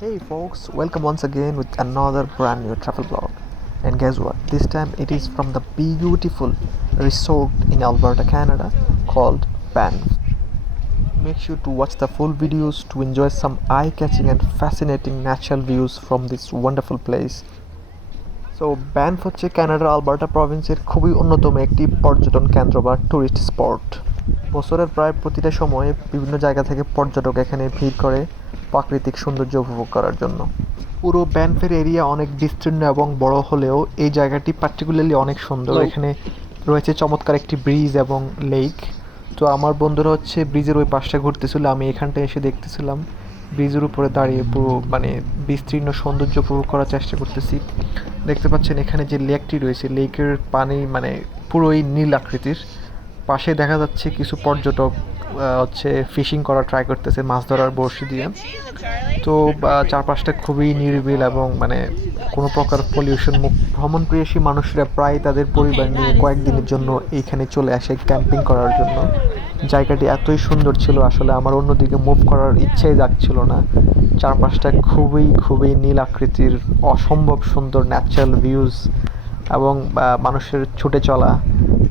Hey folks, welcome once again with another brand new travel vlog. And guess what? This time it is from the beautiful resort in Alberta, Canada called Banff. Make sure to watch the full videos to enjoy some eye-catching and fascinating natural views from this wonderful place. So Banff হচ্ছে কানাডার Alberta প্রভিন্সের খুবই অন্যতম একটি পর্যটন কেন্দ্র বা tourist spot বছরের প্রায় প্রতিটা সময়ে বিভিন্ন জায়গা থেকে পর্যটক এখানে ভিড় করে প্রাকৃতিক সৌন্দর্য উপভোগ করার জন্য। পুরো ব্যানফের এরিয়া অনেক বিস্তীর্ণ এবং বড় হলেও এই জায়গাটি পার্টিকুলারলি অনেক সুন্দর। এখানে রয়েছে চমৎকার একটি ব্রিজ এবং লেক তো আমার বন্ধুরা হচ্ছে ব্রিজের ওই পাশটা ঘুরতেছিল আমি এখানটায় এসে দেখতেছিলাম। ব্রিজের উপরে দাঁড়িয়ে পুরো মানে বিস্তীর্ণ সৌন্দর্য উপভোগ করার চেষ্টা করতেছি। দেখতে পাচ্ছেন এখানে যে লেকটি রয়েছে লেকের পানি মানে পুরোই নীল আকৃতির। পাশে দেখা যাচ্ছে কিছু পর্যটক হচ্ছে ফিশিং করা ট্রাই করতেছে, মাছ ধরার বড়শি দিয়ে। তো চারপাশটা খুবই নিরিবিল এবং মানে কোনো প্রকার পলিউশন মুক্ত ভ্রমণ প্রিয়সী মানুষরা প্রায় তাদের পরিবার নিয়ে কয়েকদিনের জন্য এইখানে চলে আসে ক্যাম্পিং করার জন্য। জায়গাটি এতই সুন্দর ছিল, আসলে আমার অন্যদিকে মুভ করার ইচ্ছেই যাচ্ছিল না। চারপাশটা খুবই খুবই নীল আকৃতির, অসম্ভব সুন্দর ন্যাচারাল ভিউজ এবং মানুষের ছুটে চলা,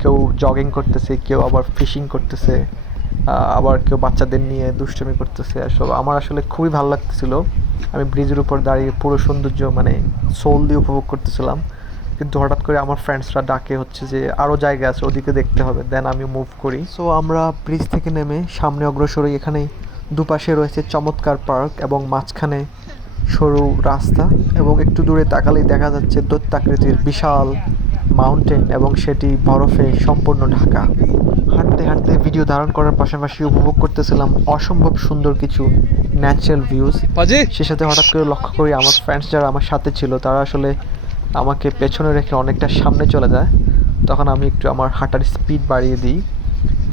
কেউ জগিং করতেছে, কেউ আবার ফিশিং করতেছে আবার কেউ বাচ্চাদের নিয়ে দুষ্টুমি করতেছে। আসলে আমার আসলে খুবই ভালো লাগতেছিল। আমি ব্রিজের উপর দাঁড়িয়ে পুরো সৌন্দর্য মানে সোল দিয়ে উপভোগ করতেছিলাম। কিন্তু হঠাৎ করে আমার ফ্রেন্ডসরা ডাকে হচ্ছে যে আরও জায়গা আছে, ওদিকে দেখতে হবে। দেন আমি মুভ করি। সো আমরা ব্রিজ থেকে নেমে সামনে অগ্রসর এখানে দুপাশে রয়েছে চমৎকার পার্ক এবং মাঝখানে সরু রাস্তা এবং একটু দূরে তাকালেই দেখা যাচ্ছে দৈত্যাকৃতির বিশাল মাউন্টেন এবং সেটি বরফে সম্পূর্ণ ঢাকা। হাঁটতে হাঁটতে ভিডিও ধারণ করার পাশাপাশি উপভোগ করতেছিলাম অসম্ভব সুন্দর কিছু ন্যাচারাল ভিউজ সে সাথে হঠাৎ করে লক্ষ্য করি আমার ফ্রেন্ডস যারা আমার সাথে ছিল তারা আসলে আমাকে পেছনে রেখে অনেকটা সামনে চলে যায়। তখন আমি একটু আমার হাঁটার স্পিড বাড়িয়ে দিই।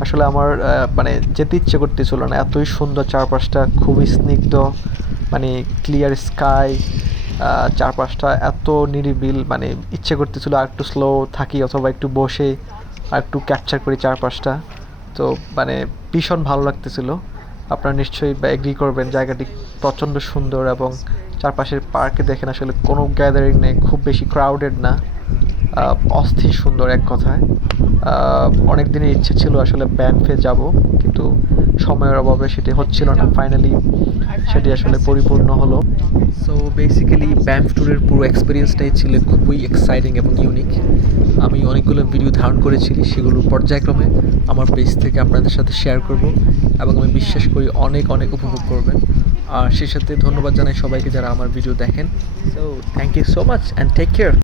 আসলে আমার মানে যেতে ইচ্ছে করতেছিল না। এতই সুন্দর চারপাশটা খুবই স্নিগ্ধ। মানে ক্লিয়ার স্কাই চারপাশটা এত নিরিবিল মানে ইচ্ছে করতেছিল আর একটু স্লো থাকি অথবা একটু বসে আর একটু ক্যাপচার করি চারপাশটা। তো মানে ভীষণ ভালো লাগতেছিল। আপনারা নিশ্চয়ই এগ্রি করবেন জায়গাটি প্রচণ্ড সুন্দর এবং চারপাশের পার্কে দেখেন আসলে কোনো গ্যাদারিং নেই, খুব বেশি ক্রাউডেড না। অস্থির, সুন্দর এক কথায়। অনেক দিনের ইচ্ছে ছিল আসলে ব্যানফে যাব, কিন্তু সময়ের অভাবে সেটি হচ্ছিল না। ফাইনালি সেটি আসলে পরিপূর্ণ হলো। সো বেসিক্যালি ব্যাম্প ট্যুরের পুরো এক্সপিরিয়েন্সটাই ছিল খুবই এক্সাইটিং এবং ইউনিক আমি অনেকগুলো ভিডিও ধারণ করেছি সেগুলো পর্যায়ক্রমে আমার পেজ থেকে আপনাদের সাথে শেয়ার করব এবং আমি বিশ্বাস করি অনেক অনেক উপভোগ করবেন। আর সেই সাথে ধন্যবাদ জানাই সবাইকে যারা আমার ভিডিও দেখেন। So thank you so much and take care